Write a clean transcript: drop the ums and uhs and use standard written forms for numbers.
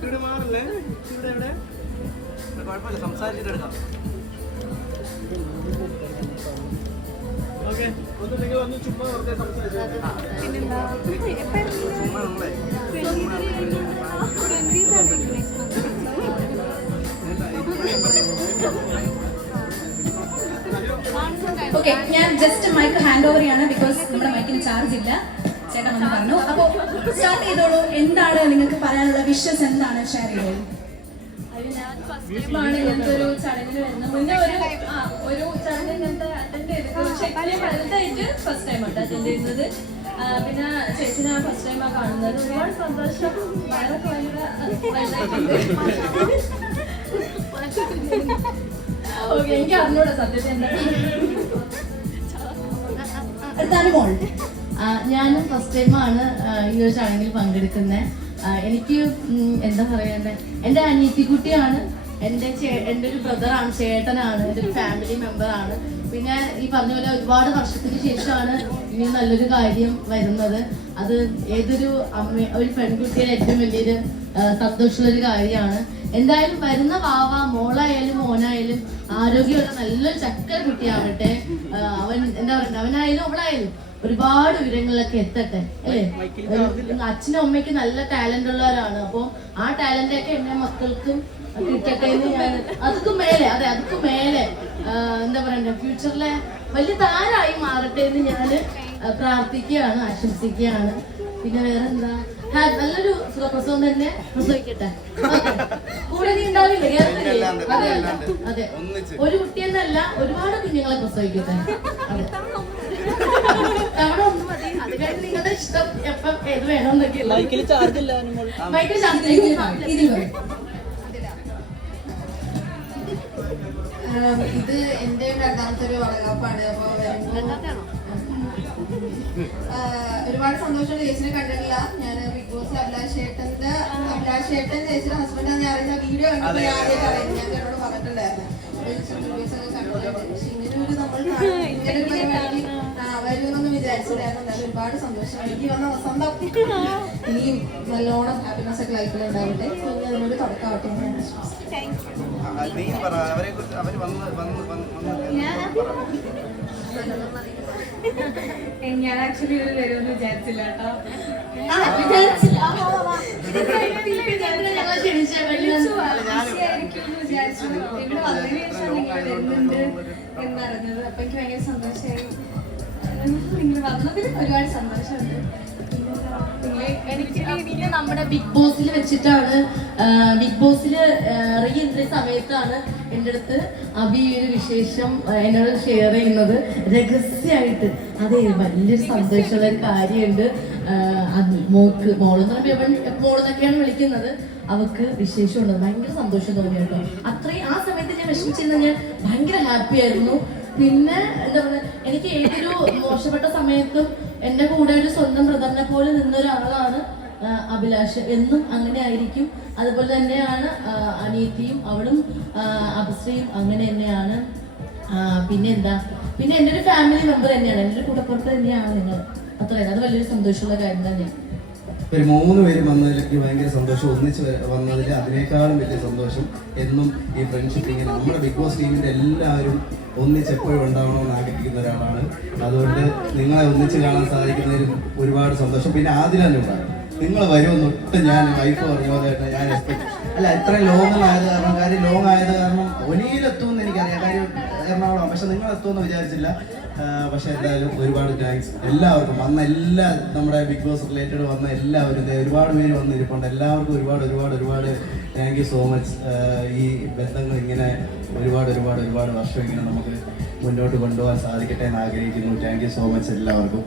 ഇവിടെ മാറില്ലേ? ഇവിടെ എവിടെ? കുഴപ്പമില്ല, സംസാരിച്ചിട്ടെടുക്കാം. ഓക്കെ, ഒന്ന് നിങ്ങൾ ഒന്ന് ചുമ്മാ വെറുതെ സംസാരിച്ചു. ചുമ്മാ നമ്മളെ ഓക്കെ, ഞാൻ ജസ്റ്റ് മൈക്ക് ഹാൻഡ് ഓവർ ചെയ്യാണ്. ബിക്കോസ് നമ്മുടെ മൈക്കിന് ചാർജ് ഇല്ല. ചേട്ടൻ വന്ന് പറഞ്ഞു. അപ്പോൾ സ്റ്റാർട്ട് ചെയ്തോളൂ. എന്താണ് നിങ്ങൾക്ക് പറയാനുള്ള വിഷസ്? എന്താണ് ഷെയർ ചെയ്തോളൂ. ആണ് ഇങ്ങനത്തെ ഒരു ചടങ്ങിന് വരുന്നത്. മുന്നേ ഒരു ചടങ്ങ് ഇങ്ങനത്തെ അറ്റൻഡ് ചെയ്തിട്ട്, പക്ഷെ ഇത്രയും വലുതായിട്ട് ഫസ്റ്റ് ടൈം ആയിട്ട് അറ്റൻഡ് ചെയ്യുന്നത്. പിന്നെ ചേച്ചിനെ ഫസ്റ്റ് ടൈമാണ് കാണുന്നത്. ഒരുപാട് സന്തോഷം. വയറൊക്കെ ഭയങ്കര ഓക്കെ, എനിക്ക് അറിഞ്ഞൂടാ സത്യത്തിൽ എന്താ. ഞാനും ഫസ്റ്റ് ടൈമാണ് ഈ ഒരു ചടങ്ങിൽ പങ്കെടുക്കുന്നത്. എനിക്ക് എന്താ പറയണ്ടേ, എൻ്റെ അനിയത്തിക്കുട്ടിയാണ്, എൻ്റെ ഒരു ബ്രദറാണ്, ചേട്ടനാണ്, എൻ്റെ ഒരു ഫാമിലി മെമ്പറാണ്. പിന്നെ ഈ പറഞ്ഞ പോലെ ഒരുപാട് വർഷത്തിന് ശേഷമാണ് ഇനി നല്ലൊരു കാര്യം വരുന്നത്. അത് ഏതൊരു ഒരു പെൺകുട്ടിയുടെ ഏറ്റവും വലിയൊരു സന്തോഷമുള്ളൊരു കാര്യമാണ്. എന്തായാലും വരുന്ന വാവ മോളായാലും മോനായാലും ആരോഗ്യമുള്ള നല്ലൊരു ചക്കര കുട്ടിയാവട്ടെ. അവൻ എന്താ പറയുക, അവനായാലും അവളായാലും ഒരുപാട് ഉയരങ്ങളിലൊക്കെ എത്തട്ടെ അല്ലേ. അച്ഛനും അമ്മയ്ക്ക് നല്ല ടാലന്റ് ഉള്ളവരാണ്. അപ്പോൾ ആ ടാലന്റൊക്കെ എന്റെ മക്കൾക്കും കിട്ടട്ടെ എന്ന് ഞാൻ അതൊക്കെ മേലെ എന്താ പറയണ്ടേ, ഫ്യൂച്ചറിലെ വലിയ താരായി മാറട്ടെ എന്ന് ഞാൻ പ്രാർത്ഥിക്കുകയാണ്, ആശംസിക്കുകയാണ്. പിന്നെ വേറെ എന്താ, നല്ലൊരു സുഖപ്രസവം തന്നെ പ്രസവിക്കട്ടെ. കൂടെ നീ ഉണ്ടാവില്ലേ? അതെ, ഒരു കുട്ടിയെന്നല്ല ഒരുപാട് കുഞ്ഞുങ്ങളെ പ്രസവിക്കട്ടെ. അതെ, അവിടെ ഒന്നും മതി. അത് കഴിഞ്ഞ് നിങ്ങളുടെ ഇഷ്ടം എപ്പം ഏത് വേണമെന്നൊക്കെ. മൈക്കിൽ ചാർജ് ഇല്ല. മൈക്കിൽ ചാർജ് ഇത് എന്റെ രണ്ടാമത്തെ ഒരു വളകാപ്പാണ്. അപ്പൊ ഒരുപാട് സന്തോഷമുള്ള. ചേച്ചിനെ കണ്ടിട്ടില്ല. ഞാൻ ബിഗ് ബോസ് അഭിലാഷ് ചേട്ടൻ ചേച്ചിയുടെ ഹസ്ബൻഡാന്ന് ഞാൻ അറിയുന്ന വീഡിയോ കണ്ടപ്പോൾ ഞാൻ ആദ്യമായിട്ട് അറിയുന്നത്. ഞാൻ ചേട്ടനോട് പറഞ്ഞിട്ടുണ്ടായിരുന്നു. പക്ഷെ ഇങ്ങനെ ഒരു നമ്മൾ ഇങ്ങനെ ഒരു പരിപാടിക്ക് വരുമെന്നൊന്നും വിചാരിച്ചിട്ടായിരുന്നു. എന്നാലും ഒരുപാട് സന്തോഷം. എനിക്ക് വന്ന വസന്തം ഇനിയും നല്ലോണം ഹാപ്പിനെസ് ഒക്കെ ലൈഫിൽ ഉണ്ടാവട്ടെ. ഇനി അതിനോട് തുടക്കമാവട്ടെ എന്ന് ഞാൻ ആശംസിക്കുന്നു. ഞാൻ ആക്ച്വലി ഇത് വരുമെന്ന് വിചാരിച്ചില്ല കേട്ടോ. വിചാരിച്ചു ഇവിടെ വന്നതിന് ശേഷം നിങ്ങൾ വരുന്നുണ്ട് എന്നറിഞ്ഞത്. അപ്പൊ എനിക്ക് ഭയങ്കര സന്തോഷമായി. നിങ്ങൾ വന്നതിൽ ഒരുപാട് സന്തോഷമുണ്ട്. എനിക്ക് പിന്നെ നമ്മുടെ ബിഗ് ബോസിൽ വെച്ചിട്ടാണ്, ബിഗ് ബോസിൽ റീ എൻട്രി സമയത്താണ് എൻ്റെ അടുത്ത് അബി ഒരു വിശേഷം എന്നോട് ഷെയർ ചെയ്യുന്നത് രഹസ്യമായിട്ട്. അതെ, വലിയൊരു സന്തോഷമുള്ള ഒരു കാര്യമുണ്ട്. മോളെന്ന് പറയുമ്പോൾ മോളെന്നൊക്കെയാണ് വിളിക്കുന്നത്. അവക്ക് വിശേഷമുണ്ട്. ഭയങ്കര സന്തോഷം തോന്നി കേട്ടോ. അത്രയും ആ സമയത്ത് ഞാൻ വിഷമിച്ചിരുന്ന ഞാൻ ഭയങ്കര ഹാപ്പി ആയിരുന്നു. പിന്നെ എന്താ പറയുക, എനിക്ക് ഏതൊരു മോശപ്പെട്ട സമയത്തും എൻ്റെ കൂടെ ഒരു സ്വന്തം ബ്രദറിനെ പോലെ നിന്നൊരാളാണ് അഭിലാഷ്. എന്നും അങ്ങനെ ആയിരിക്കും. അതുപോലെ തന്നെയാണ് അനിയത്തിയും, അവളും അഭിശ്രീയും അങ്ങനെ തന്നെയാണ്. പിന്നെ എൻ്റെ ഒരു ഫാമിലി മെമ്പർ തന്നെയാണ്, എൻ്റെ ഒരു കൂടപ്പുറത്ത് തന്നെയാണ് നിങ്ങൾ. അത്രയും അത് വലിയൊരു സന്തോഷമുള്ള കാര്യം തന്നെയാണ്. ഒരു 3 പേര് വന്നതിൽ എനിക്ക് ഭയങ്കര സന്തോഷം. ഒന്നിച്ച് വന്നതിൽ അതിനേക്കാളും വലിയ സന്തോഷം. എന്നും ഈ ഫ്രണ്ട്ഷിപ്പ് ഇങ്ങനെ നമ്മുടെ ബിഗ് ബോസ് ടീമിൻ്റെ എല്ലാവരും ഒന്നിച്ച് എപ്പോഴും ഉണ്ടാവണമെന്ന് ആഗ്രഹിക്കുന്ന ഒരാളാണ്. അതുകൊണ്ട് നിങ്ങളെ ഒന്നിച്ച് കാണാൻ സാധിക്കുന്നതിൽ ഒരുപാട് സന്തോഷം. പിന്നെ ആദ്യം ഉണ്ടാകും നിങ്ങൾ വരുമെന്നൊട്ട് ഞാൻ വൈഫ് പറഞ്ഞ പോലെ ഞാൻ എക്സ്പെക്ട് അല്ല, ഇത്രയും ലോങ് ആയത് കാരണം ഒനിയിലെത്തുമെന്ന് എനിക്കറിയാം. കാര്യം എറണാകുളം, പക്ഷെ നിങ്ങൾ എത്തുമെന്ന് വിചാരിച്ചില്ല. പക്ഷെ എന്തായാലും ഒരുപാട് താങ്ക്സ് എല്ലാവർക്കും. വന്ന എല്ലാ നമ്മുടെ ബിഗ് ബോസ് റിലേറ്റഡ് വന്ന എല്ലാവരും ഒരുപാട് പേര് വന്നിരിപ്പുണ്ട്. എല്ലാവർക്കും ഒരുപാട് താങ്ക് യു സോ മച്ച്. ഈ ബന്ധങ്ങൾ ഇങ്ങനെ ഒരുപാട് വർഷം ഇങ്ങനെ നമുക്ക് മുന്നോട്ട് കൊണ്ടുപോകാൻ സാധിക്കട്ടെ എന്ന് ആഗ്രഹിക്കുന്നു. താങ്ക് യു സോ മച്ച് എല്ലാവർക്കും.